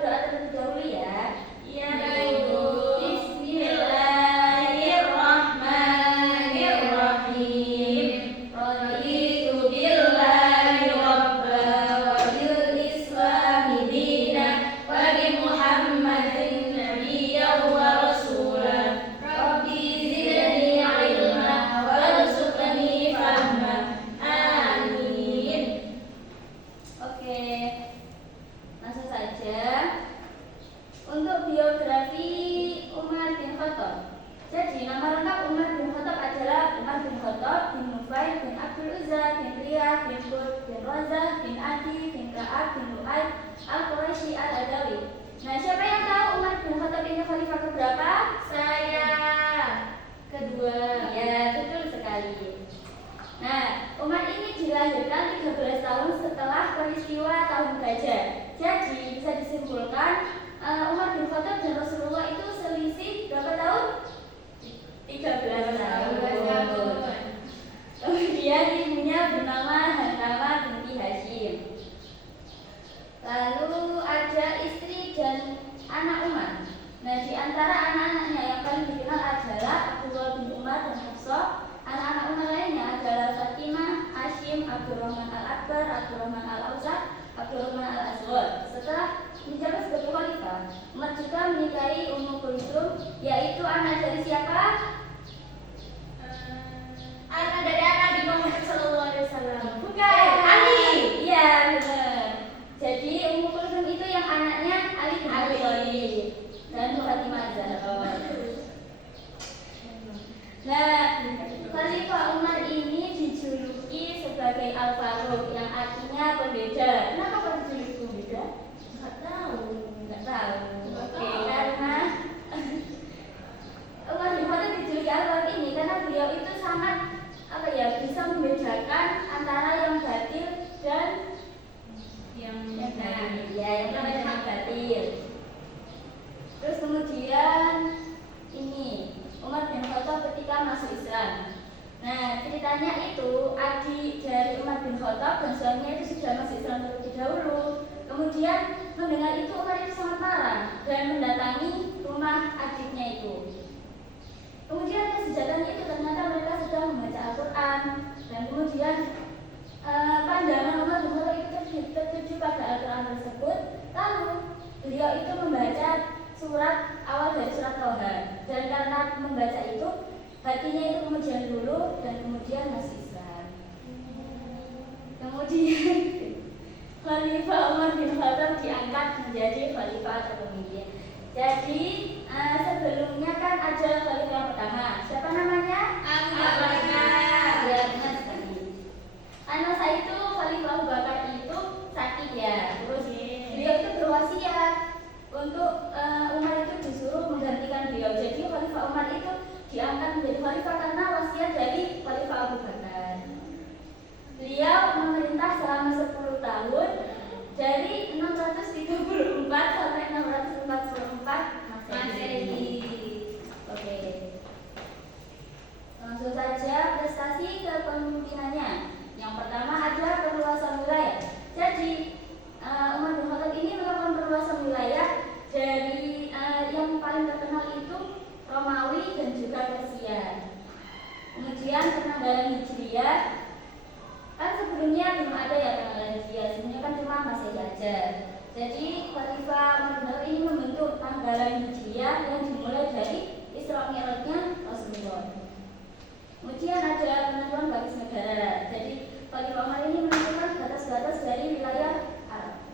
berdoa terlebih dahulu ya. Iya, Ibu. Bismillahirrahmanirrahim. Raditu billahi rabba wa bil islami dinan wa bi Muhammadin nabiyyan wa rasulan. Rabbi zidni ilma warzuqni fahma. Amin. Oke. Langsung saja. Untuk biografi Umar bin Khattab. Jadi nama lengkap Umar bin Khattab adalah Umar bin Khattab bin Nufail bin Abdul Uzza bin Riyah bin Qud bin Razah bin Adi bin Ka'ab bin Lu'ay al-Quraisy al-Adawi. Nah, siapa yang tahu Umar bin Khattab ini khalifah keberapa? Saya. Kedua. Ya, betul sekali. Nah, Umar ini dilahirkan 13 tahun setelah peristiwa tahun gajah. Jadi bisa disimpulkan Umar bin Khattab dan Rasulullah itu selisih berapa tahun? 13 tahun. Kemudian ibunya bernama Hantamah binti Hashim. Lalu ada istri dan anak Umar. Nah, di antara anak-anaknya yang paling dikenal adalah Abdullah bin Umar dan Hafsah. Anak-anak Umar lainnya adalah Fatimah, Hashim, Abdurrahman al-Akbar, Abdurrahman al-Awsat, Abdurrahman al-Asghar. Setelah menjabat sebagai khalifah, Umar juga menikahi Ummu Kulsum, yaitu anak dari siapa? Anak dari Nabi Muhammad SAW. Bukan. Ali. Iya, benar. Jadi Ummu Kulsum itu yang anaknya Ali bin Abi Thalib dan Fatimah Zahra. Nah, Khalifah Umar ini dijuluki sebagai Al-Faruq yang artinya pembeda. Kenapa kok dijuluki pembeda? Nggak tahu. Nggak tahu. Nggak Oke, tahu. karena Umar bin Khattab dijuluki Al-Faruq ini karena beliau itu sangat bisa membedakan antara yang batil dan Yang yang batil. Terus kemudian ini Umar bin Khattab ketika masuk Islam. Nah, ceritanya itu adik dari Umar bin Khattab dan suaminya itu sudah masuk Islam terlebih dahulu. Kemudian mendengar itu Umar itu sangat marah dan mendatangi rumah adiknya itu. Kemudian kesejahteraannya itu ternyata mereka sedang membaca Al-Quran dan kemudian pandangan Umar bin Khattab itu tertuju pada Al-Quran tersebut. Lalu beliau itu membaca surat awal dari surat Toha dan karena membaca itu hatinya itu kemudian dulu dan kemudian masuk Islam. Kemudian Khalifah Umar bin Khattab diangkat menjadi khalifah atau pemimpin. Jadi sebelumnya kan ada khalifah yang pertama. Siapa namanya? Abu Bakar. Ya, benar sekali. Setelah itu Khalifah Abu Bakar itu sakit ya. Terus beliau itu berwasiat untuk Umar itu disuruh menggantikan beliau. Jadi Khalifah Umar itu diangkat menjadi khalifah karena wasiat dari Khalifah Abu Bakar. Beliau memerintah selama 10 tahun dari 634 sampai 644 Masehi. Oke. Langsung saja prestasi kepemimpinannya. Yang pertama adalah perluasan wilayah. Jadi Umar bin Khattab ini melakukan perluasan wilayah dari yang paling terkenal itu Romawi dan juga Persia. Kemudian penanggalan Hijriah, kan sebelumnya belum ada ya penanggalan Hijriah, sebelumnya kan cuma Masehi aja. Jadi Khalifah Umar bin Khattab ini membentuk tanggalan Hijriah yang dimulai dari Isra Mi'rajnya Rasulullah. Kemudian ada penentuan batas negara. Jadi Khalifah Umar ini menentukan batas-batas dari wilayah Arab.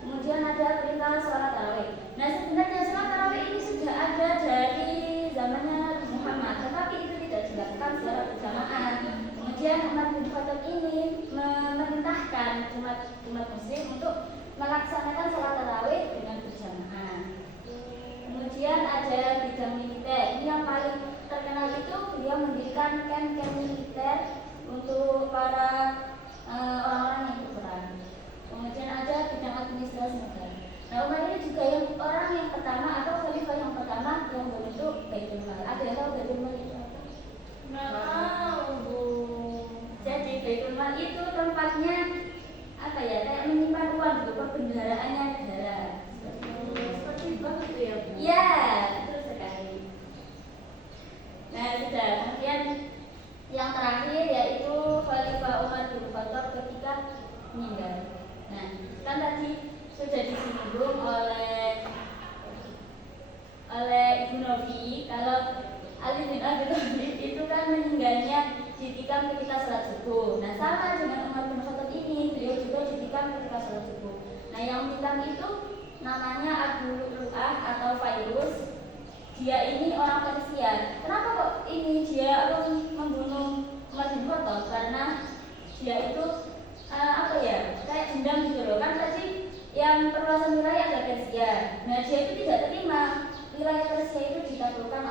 Kemudian ada perintah sholat tarawih. Nah, sebenarnya sholat tarawih ini sudah ada dari zamannya Nabi Muhammad, tetapi itu tidak dilakukan secara berjamaah. Kemudian Umar bin Khattab ini memerintahkan umat Muslim untuk melaksanakan sholat tarawih dengan berjamaah. Kemudian ada bidang militer. Ini yang paling terkenal itu beliau mendirikan camp-camp militer untuk para orang-orang yang berperang. Kemudian ada bidang administrasi negara. Nah, Umar ini juga orang yang pertama atau khalifah yang pertama yang membentuk Baitul Mal. Ada yang tahu Baitul Mal itu apa? Nggak tahu, Bu. Jadi Baitul Mal itu tempatnya kayak menyimpan uang gitu, perbendaharaannya negara. ditikam ketika sholat subuh. Nah, sama dengan Umar bin Khattab ini, beliau juga ditikam ketika sholat subuh. Nah, yang ditikam itu namanya Abu Lu'lu'ah atau Fairuz. Dia ini orang Persia. Kenapa kok ini dia membunuh Umar bin Khattab? Karena dia itu kayak dendam gitu loh. Kan tadi yang perluasan wilayah adalah Persia. Nah, dia itu tidak terima wilayah Persia itu ditaklukkan